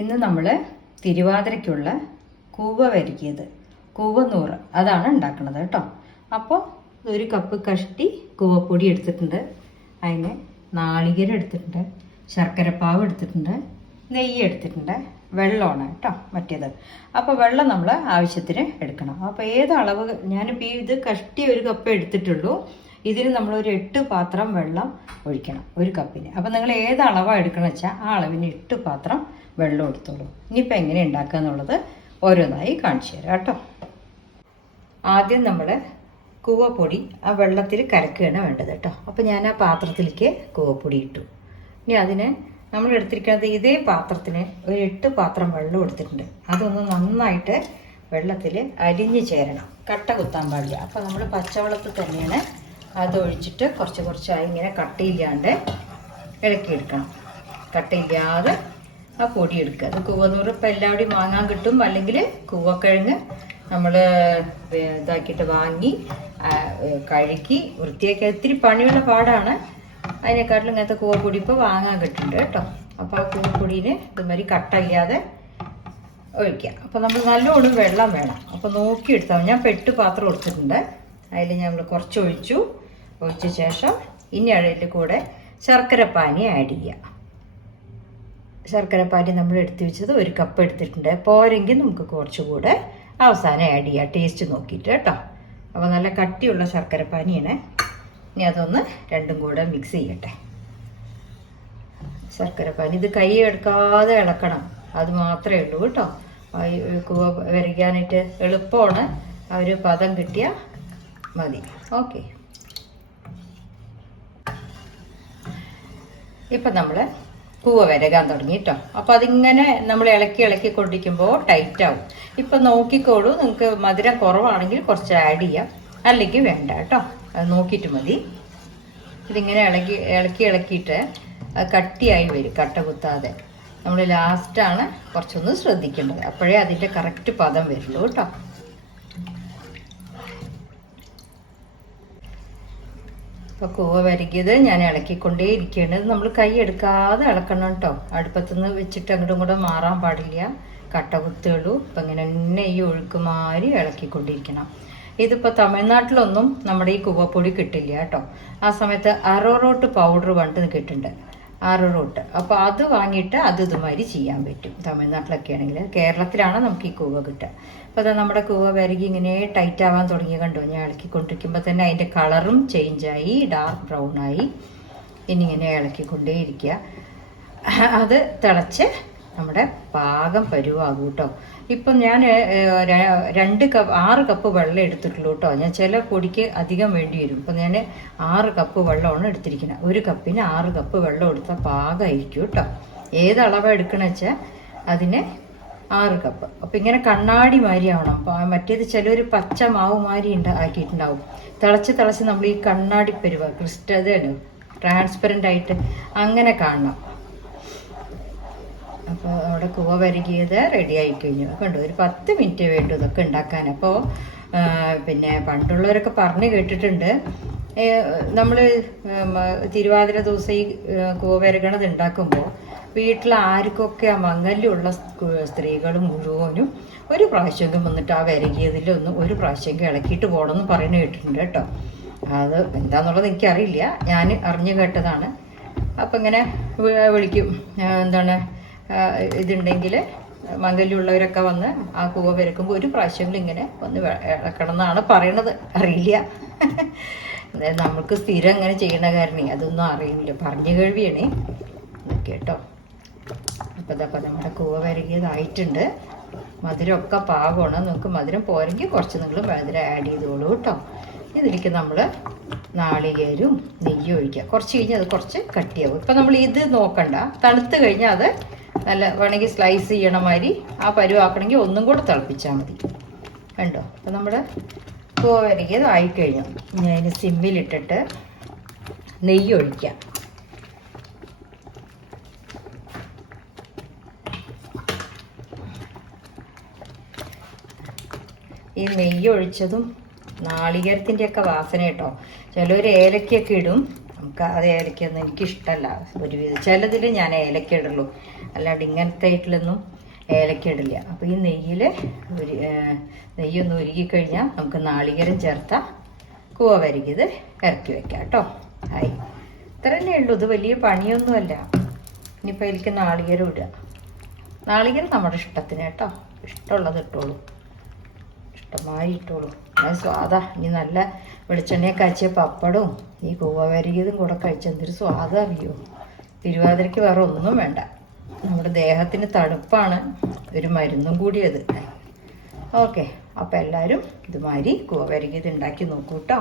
ഇന്ന് നമ്മൾ തിരുവാതിരയ്ക്കുള്ള കൂവ വരിക്കിയത് കൂവനൂറ് അതാണ് ഉണ്ടാക്കുന്നത് കേട്ടോ. അപ്പോൾ ഒരു കപ്പ് കഷ്ടി കൂവപ്പൊടി എടുത്തിട്ടുണ്ട്. അതിന് നാളികേരം എടുത്തിട്ടുണ്ട്. ശർക്കരപ്പാവ് എടുത്തിട്ടുണ്ട്. നെയ്യ് എടുത്തിട്ടുണ്ട്. വെള്ളമാണ് കേട്ടോ മറ്റേത്. അപ്പോൾ വെള്ളം നമ്മൾ ആവശ്യത്തിന് എടുക്കണം. അപ്പോൾ ഏത് അളവ് ഞാനിപ്പോൾ ഈ ഇത് കഷ്ടി ഒരു കപ്പ് എടുത്തിട്ടുള്ളൂ. ഇതിന് നമ്മൾ ഒരു എട്ട് പാത്രം വെള്ളം ഒഴിക്കണം ഒരു കപ്പിന്. അപ്പോൾ നിങ്ങൾ ഏത് അളവാണ് എടുക്കണമെന്ന് വെച്ചാൽ ആ അളവിന് എട്ട് പാത്രം വെള്ളം എടുത്തോളൂ. ഇനിയിപ്പോൾ എങ്ങനെ ഉണ്ടാക്കുക എന്നുള്ളത് ഓരോന്നായി കാണിച്ചു തരാം കേട്ടോ. ആദ്യം നമ്മൾ കൂവപ്പൊടി ആ വെള്ളത്തിൽ കലക്കുകയാണ് വേണ്ടത് കേട്ടോ. അപ്പോൾ ഞാൻ ആ പാത്രത്തിലേക്ക് കൂവപ്പൊടി ഇട്ടു. ഇനി അതിന് നമ്മൾ എടുത്തിരിക്കുന്നത് ഇതേ പാത്രത്തിന് ഒരു എട്ട് പാത്രം വെള്ളം എടുത്തിട്ടുണ്ട്. അതൊന്ന് നന്നായിട്ട് വെള്ളത്തിൽ അരിഞ്ഞ് ചേരണം. കട്ട കുത്താൻ പാടില്ല. അപ്പോൾ നമ്മൾ പച്ചവെള്ളത്തിൽ തന്നെയാണ് അതൊഴിച്ചിട്ട് കുറച്ച് കുറച്ചായി ഇങ്ങനെ കട്ടയില്ലാണ്ട് ഇളക്കിയെടുക്കണം. കട്ടയില്ലാതെ ആ പൊടി എടുക്കുക. അത് കൂവനൂറ് ഇപ്പം വാങ്ങാൻ കിട്ടും. അല്ലെങ്കിൽ കൂവക്കിഴങ്ങ് നമ്മൾ ഇതാക്കിയിട്ട് വാങ്ങി കഴുകി വൃത്തിയാക്കി ഒത്തിരി പണിയുള്ള പാടാണ്. അതിനെക്കാട്ടിലും ഇങ്ങനത്തെ കൂവപ്പൊടി ഇപ്പോൾ വാങ്ങാൻ കിട്ടുന്നുണ്ട് കേട്ടോ. അപ്പോൾ ആ കൂവപ്പൊടിന് ഇതുമാതിരി കട്ടല്ലാതെ ഒഴിക്കുക. അപ്പോൾ നമ്മൾ നല്ലോണം വെള്ളം വേണം. അപ്പോൾ നോക്കി എടുത്താൽ ഞാൻ പെട്ട് പാത്രം എടുത്തിട്ടുണ്ട്. അതിൽ നമ്മൾ കുറച്ച് ഒഴിച്ചു ഒഴിച്ച ശേഷം ഇനി അഴയിൽ കൂടെ ശർക്കര പാനി ആഡ് ചെയ്യുക. ശർക്കരപ്പാനി നമ്മൾ എടുത്തു വെച്ചത് ഒരു കപ്പ് എടുത്തിട്ടുണ്ട്. പോരെങ്കിൽ നമുക്ക് കുറച്ചുകൂടെ അവസാനം ആഡ് ചെയ്യാം. ടേസ്റ്റ് നോക്കിയിട്ട് കേട്ടോ. അപ്പോൾ നല്ല കട്ടിയുള്ള ശർക്കരപ്പാനിയാണ് ഇനി അതൊന്ന് രണ്ടും കൂടെ മിക്സ് ചെയ്യട്ടെ. ശർക്കരപ്പാനി ഇത് കൈ എടുക്കാതെ ഇളക്കണം. അത് മാത്രമേ ഉള്ളൂ കേട്ടോ. വരയ്ക്കാനായിട്ട് എളുപ്പമാണ്. ആ ഒരു പദം കിട്ടിയാൽ മതി. ഓക്കെ. ഇപ്പം നമ്മൾ കൂവ വരകാൻ തുടങ്ങി കേട്ടോ അപ്പോൾ അതിങ്ങനെ നമ്മൾ ഇളക്കി ഇളക്കി കൊണ്ടിരിക്കുമ്പോൾ ടൈറ്റ് ആവും. ഇപ്പം നോക്കിക്കോളൂ. നിങ്ങൾക്ക് മധുരം കുറവാണെങ്കിൽ കുറച്ച് ആഡ് ചെയ്യാം. അല്ലെങ്കിൽ വേണ്ട കേട്ടോ അത് നോക്കിയിട്ട് മതി. ഇതിങ്ങനെ ഇളക്കി ഇളക്കി ഇളക്കിയിട്ട് കട്ടിയായി വരും കട്ട കുത്താതെ. നമ്മൾ ലാസ്റ്റാണ് കുറച്ചൊന്ന് ശ്രദ്ധിക്കേണ്ടത്. അപ്പോഴേ അതിന്റെ കറക്റ്റ് പദം വരുള്ളൂ കേട്ടോ അപ്പോൾ കൂവ വരകിയത് ഞാൻ ഇളക്കിക്കൊണ്ടേ ഇരിക്കുകയാണ് ഇത് നമ്മൾ കൈ എടുക്കാതെ ഇളക്കണം കേട്ടോ. അടുപ്പത്തുനിന്ന് വെച്ചിട്ട് അങ്ങോട്ടും കൂടെ മാറാൻ പാടില്ല. കട്ട കുത്തുള്ളൂ അപ്പം ഇങ്ങനെ തന്നെ ഈ ഒഴുക്കുമാരി ഇളക്കിക്കൊണ്ടിരിക്കണം. ഇതിപ്പോൾ തമിഴ്നാട്ടിലൊന്നും നമ്മുടെ ഈ കൂവപ്പൊടി കിട്ടില്ല കേട്ടോ. ആ സമയത്ത് അറോറോട്ട് പൗഡർ പണ്ട് കിട്ടുന്നുണ്ട് അറോറോട്ട് അപ്പോൾ അത് വാങ്ങിയിട്ട് അത് ഇതുമാതിരി ചെയ്യാൻ പറ്റും. തമിഴ്നാട്ടിലൊക്കെ ആണെങ്കിൽ കേരളത്തിലാണ് നമുക്ക് ഈ കൂവ കിട്ടുക. അപ്പോൾ അത് നമ്മുടെ കൂവ വിരകി ഇങ്ങനെ ടൈറ്റ് ആവാൻ തുടങ്ങി കണ്ടു? ഞാൻ ഇളക്കിക്കൊണ്ടിരിക്കുമ്പോൾ തന്നെ അതിന്റെ കളറും ചേഞ്ചായി ഡാർക്ക് ബ്രൗൺ ആയി. ഇനിങ്ങനെ ഇളക്കിക്കൊണ്ടേയിരിക്കുക. അത് തിളച്ച് നമ്മുടെ പാകം പരുവാകും കേട്ടോ. ഇപ്പം ഞാൻ രണ്ട് കപ്പ് ആറ് കപ്പ് വെള്ളം എടുത്തിട്ടുള്ളൂ കേട്ടോ. ഞാൻ ചില പൊടിക്ക് അധികം വേണ്ടി വരും. ഇപ്പം ഞാൻ ആറ് കപ്പ് വെള്ളമാണ് എടുത്തിരിക്കുന്നത്. ഒരു കപ്പിന് ആറ് കപ്പ് വെള്ളം എടുത്താൽ പാകമായിരിക്കും കേട്ടോ. ഏത് അളവാണ് എടുക്കണമെന്ന് വെച്ചാൽ അതിന് ആറ് കപ്പ്. അപ്പം ഇങ്ങനെ കണ്ണാടി മാതിരി ആവണം. മറ്റേത് ചിലർ പച്ച മാവ് മാതിരി ഉണ്ട് ആക്കിയിട്ടുണ്ടാവും. തിളച്ച് തിളച്ച് നമ്മൾ ഈ കണ്ണാടി പരുവ ക്രിസ്റ്റൽ ട്രാൻസ്പെറന്റ് ആയിട്ട് അങ്ങനെ കാണണം. അപ്പോൾ അവിടെ കൂവ വരകിയത് റെഡി ആയി കഴിഞ്ഞു. കണ്ടു ഒരു പത്ത് മിനിറ്റ് വേണ്ടു ഇതൊക്കെ ഉണ്ടാക്കാൻ. അപ്പോൾ പിന്നെ പണ്ടുള്ളവരൊക്കെ പറഞ്ഞു കേട്ടിട്ടുണ്ട്. നമ്മൾ തിരുവാതിര ദിവസം ഈ ഏ, കൂവ വരകണത് ഉണ്ടാക്കുമ്പോൾ വീട്ടിൽ ആർക്കൊക്കെ ആ മങ്ങല്യുള്ള സ്ത്രീകൾ മുഴുവനും ഒരു പ്രാവശ്യം വന്നിട്ട് ആ വരകിയതിലൊന്ന് ഒരു പ്രാവശ്യം ഇളക്കിയിട്ട് പോകണമെന്ന് പറയുന്നത് കേട്ടിട്ടുണ്ട് കേട്ടോ. അത് എന്താന്നുള്ളത് എനിക്കറിയില്ല. ഞാൻ അറിഞ്ഞു കേട്ടതാണ്. അപ്പം ഇങ്ങനെ വിളിക്കും. എന്താണ്? ഇതുണ്ടെങ്കിൽ മംഗല്യമുള്ളവരൊക്കെ വന്ന് ആ കൂവ പെരുക്കുമ്പോൾ ഒരു പ്രാവശ്യമെങ്കിലും ഇങ്ങനെ വന്ന് ഇളക്കണം എന്നാണ് പറയണത്. അറിയില്ല. നമ്മൾക്ക് സ്ഥിരം അങ്ങനെ ചെയ്യണ കാരണേ അതൊന്നും അറിയില്ല. പറഞ്ഞു ഇതൊക്കെ കേട്ടോ. അപ്പോൾ ഇതപ്പോൾ നമ്മുടെ കൂവ വരകിയതായിട്ടുണ്ട് മധുരമൊക്കെ പാകമാണ് നിങ്ങൾക്ക് മധുരം പോരെങ്കിൽ കുറച്ച് നിങ്ങൾ മധുരം ആഡ് ചെയ്തോളൂ കേട്ടോ. ഇതിലേക്ക് നമ്മൾ നാളികേരും നെയ്യും ഒഴിക്കുക. കുറച്ച് കഴിഞ്ഞാൽ അത് കുറച്ച് കട്ടിയാവും. ഇപ്പം നമ്മൾ ഇത് നോക്കണ്ട. തണുത്ത് കഴിഞ്ഞാൽ അത് നല്ല വേണമെങ്കിൽ സ്ലൈസ് ചെയ്യണ മാതിരി ആ പരുവാക്കണമെങ്കിൽ ഒന്നും കൂടെ തിളപ്പിച്ചാൽ മതി. കണ്ടോ? അപ്പം നമ്മുടെ കൂവ വരകിയത് ആയിക്കഴിഞ്ഞു. ഞാൻ അതിന് സിമ്മിലിട്ടിട്ട് നെയ്യ് ഒഴിക്കാം ഈ നെയ്യ് ഒഴിച്ചതും നാളികേരത്തിന്റെയൊക്കെ വാസന കേട്ടോ. ചിലർ ഏലക്കൊക്കെ ഇടും. നമുക്ക് അത് ഏലക്കൊന്നും എനിക്കിഷ്ടമല്ല ഒരുവിധം. ചിലതിൽ ഞാൻ ഏലക്ക ഇടുള്ളൂ. അല്ലാണ്ട് ഇങ്ങനത്തെ ആയിട്ടുള്ളൊന്നും ഏലക്ക ഇടില്ല. അപ്പോൾ ഈ നെയ്യിൽ ഒരു നെയ്യൊന്ന് ഉരുകി കഴിഞ്ഞാൽ നമുക്ക് നാളികേരം ചേർത്ത കൂവ വരികിത് ഇറക്കി വെക്കാം കേട്ടോ. ആയി. ഇത്ര തന്നെ ഉള്ളൂ. ഇത് വലിയ പണിയൊന്നുമല്ല. ഇനിയിപ്പോൾ എനിക്ക് നാളികേരം ഇടുക. നാളികേരം നമ്മുടെ ഇഷ്ടത്തിന് കേട്ടോ. ഇഷ്ടമുള്ളത് ഇട്ടോളൂ. ഇഷ്ടമായി ഇട്ടോളൂ. അതായത് സ്വാദാ. ഇനി നല്ല വെളിച്ചെണ്ണയൊക്കെ കാച്ചിയ പപ്പടവും ഈ കൂവ വരികതും കൂടെ കഴിച്ച എന്തൊരു സ്വാദം അറിയോ? തിരുവാതിരയ്ക്ക് വേറെ ഒന്നും വേണ്ട. നമ്മുടെ ദേഹത്തിന് തണുപ്പാണ് ഒരു മരുന്നും കൂടിയത്. ഓക്കെ അപ്പോൾ എല്ലാവരും ഇതുമാതിരി കൂവ വരികത് ഉണ്ടാക്കി നോക്കൂ കേട്ടോ